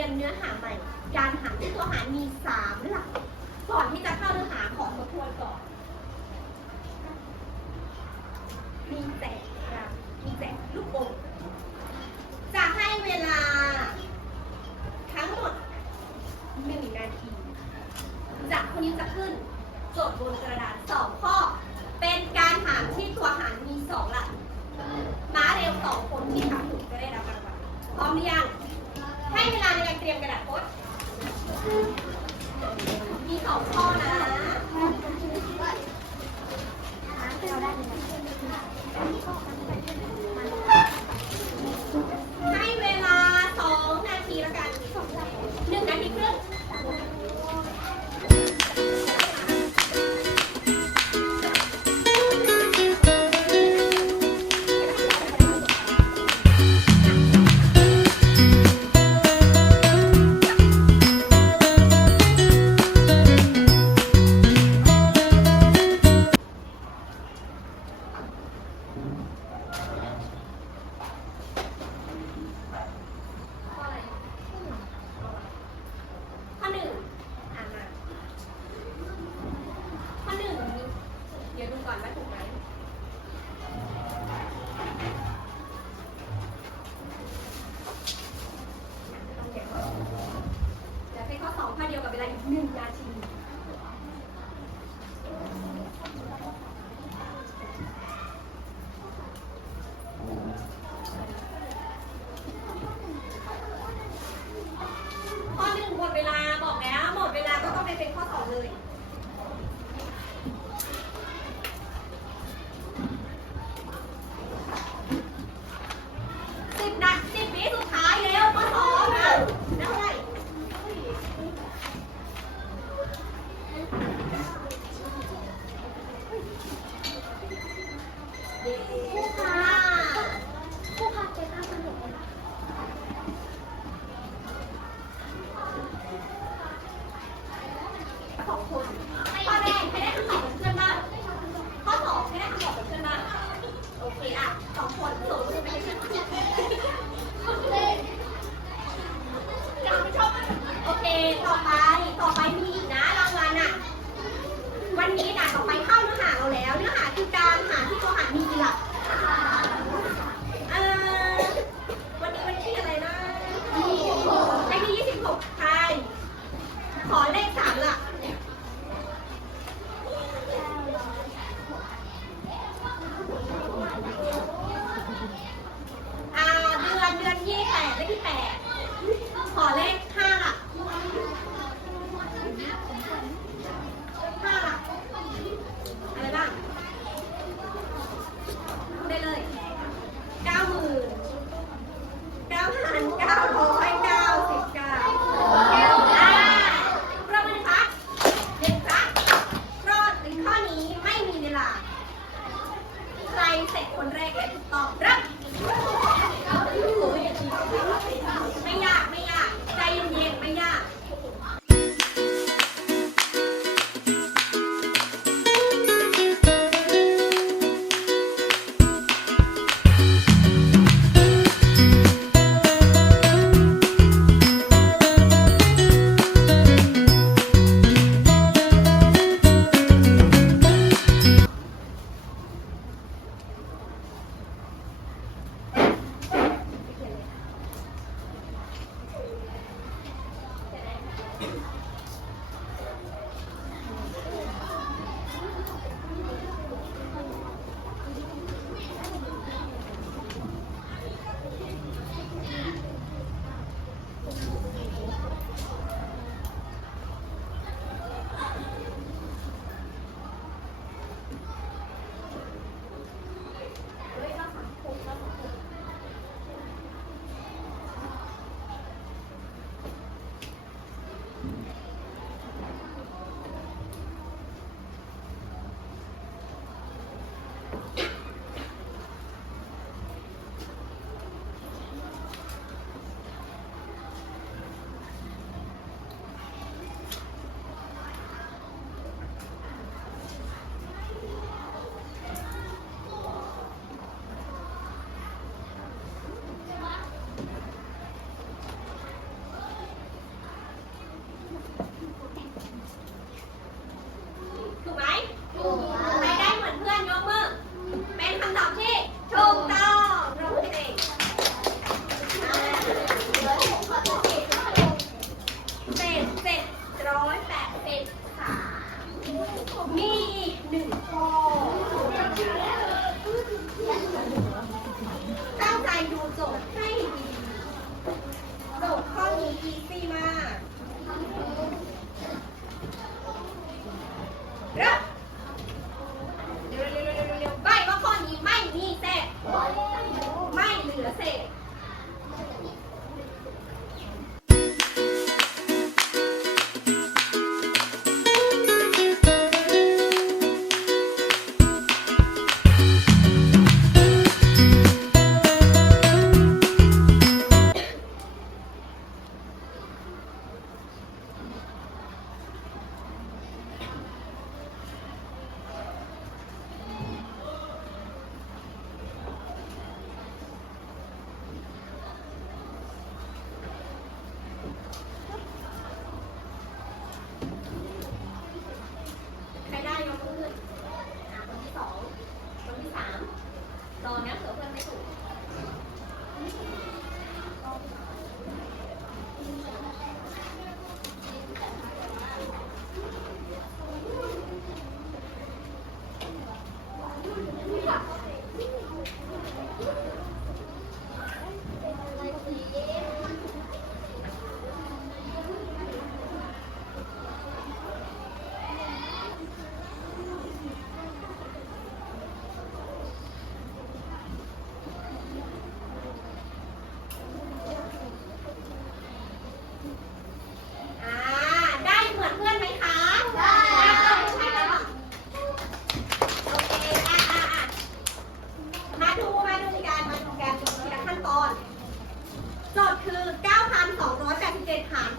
ียนเนื้อหาใหม่ การหารที่ตัวหารมีสามหลัก ก่อนที่จะเข้าเนื้อหาของทบทวนก่อน มีแต่มีแต่ลูกโป่งจะให้เวลา ทั้งหมด1นนาที จากคนนี้จะขึ้นจดบนกระดาษสองข้อ เป็นการหารที่ตัวหารมีสองหลัก ม้าเร็วสองคนที่ทำถูกก็ได้รั มีสองข้อนะ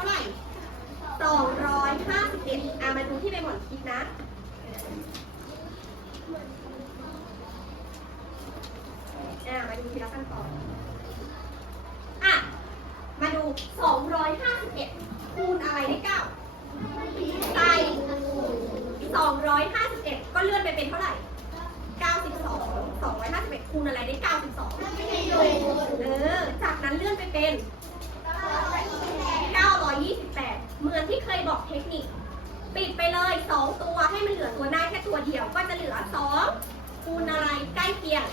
9,287หารเท่าไหร่251อะมาดูที่ใบหมอนคิดนะอะมาดูทีละขั้นตอนอะ มาดู251คูณอะไรได้9ใส่251ก็เลื่อนไปเป็นเท่าไหร่92 251คูณอะไรได้92เออ จากนั้นเลื่อนไปเป็น 928 เหมือนที่เคยบอกเทคนิค ปิดไป เลย2ตัวให้มันเหลือตัวหน้าแค่ตัวเดียวก็จะเหลือ2คูณอะไรใกล้เคียง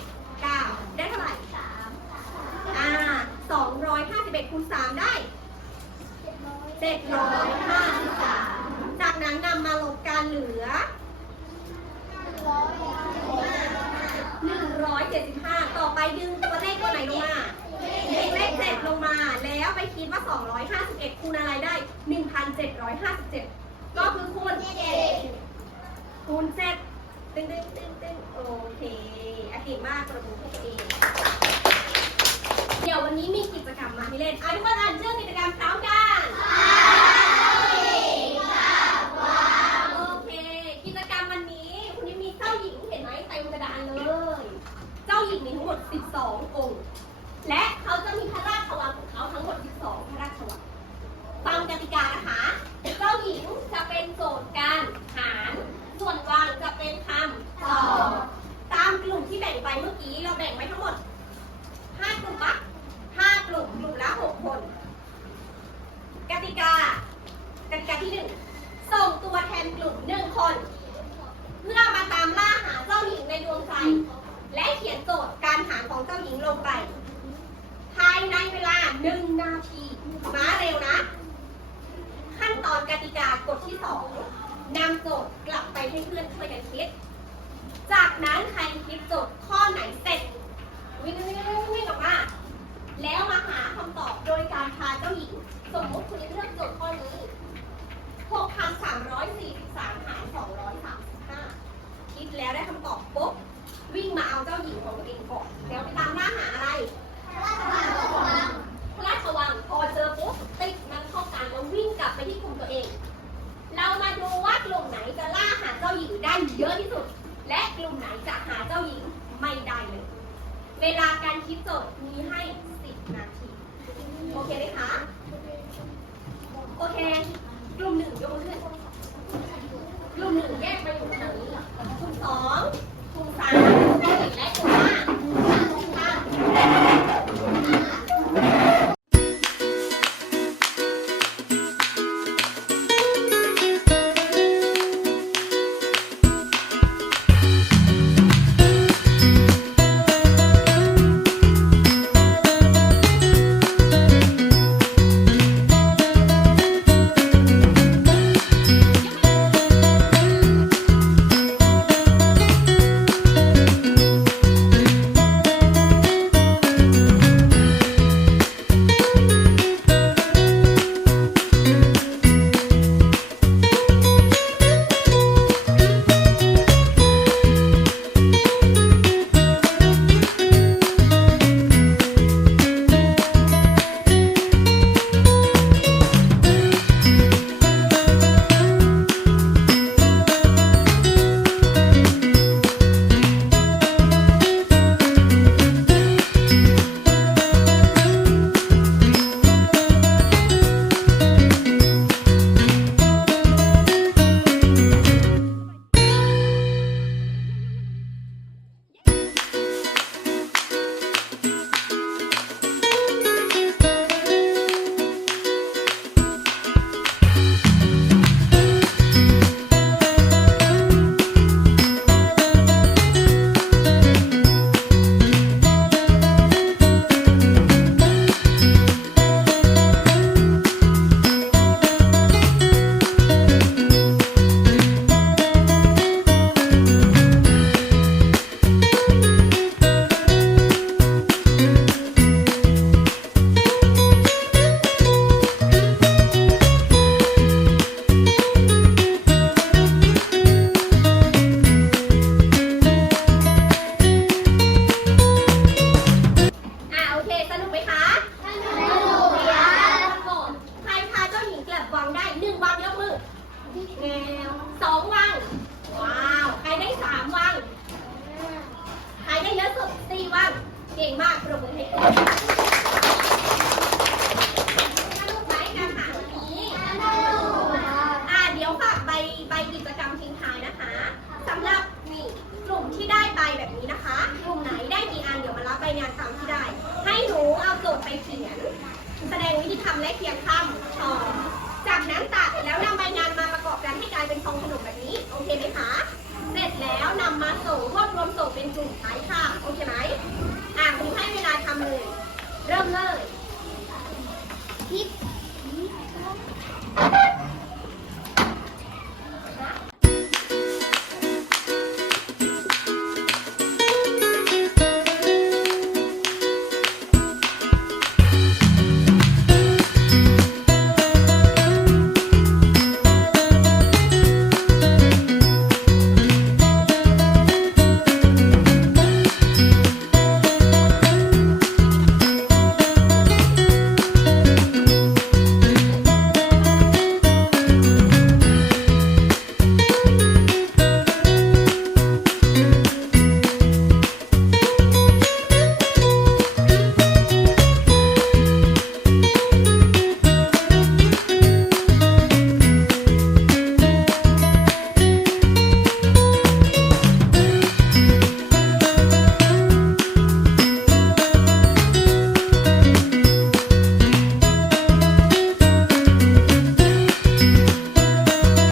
9ได้เท่าไหร่อ่า251คูณ3ได้753จากนั้นนำมาลบกันเหลือ175ต่อไปดึงตัวเลขตัวไหนลงมาดึงเลข7ลงมาแล้วไปคิดว่า251คูณอะไรได้1,757 ก็คือคูณคูณ7ตึ้งตึ้งตึ้งตึ้งโอเคอากิมากประมูให้ตัวเองเดี๋ยววันนี้มีกิจกรรมมาให้เล่นอะทุกคนอ่านชื่อกิจกรรมพร้อมกันโอเค กิจกรรมวันนี้คุณนี้มีเจ้าหญิงเห็นไหมเต็มกระดานเลย เจ้าหญิงมีทั้งหมด 12 องค์ และเขาจะมีพระราชวังของเขาทั้งหมด 12 พระราชวังฟังกติกานะคะ เจ้าหญิงจะเป็นโจทย์การหาร ส่วนวางจะเป็นคำตอบตามกลุ่มที่แบ่งไปเมื่อกี้เราแบ่งไว้ทั้งหมด ห้ากลุ่มปะห้ากลุ่ม กลุ่มละหกคน กติกา กติกา ที่หนึ่งส่งตัวแทนกลุ่มหนึ่งคน เพื่อมาตามล่าหาเจ้าหญิงในดวงใจ และเขียนโจทย์การหาของเจ้าหญิงลงไป ภายในเวลาหนึ่งนาทีม้าเร็วนะ ขั้นตอนกติกากฎที่สองนำโจทย์กลับไปให้เพื่อนช่วยกันคิด จากนั้นใครคิดโจทย์ข้อไหนเสร็จ วิ่งวิ่งวิ่งออกมาแล้วมาหาคำตอบโดยการพาเจ้าหญิง สมมติคุณเลือกโจทย์ข้อนี้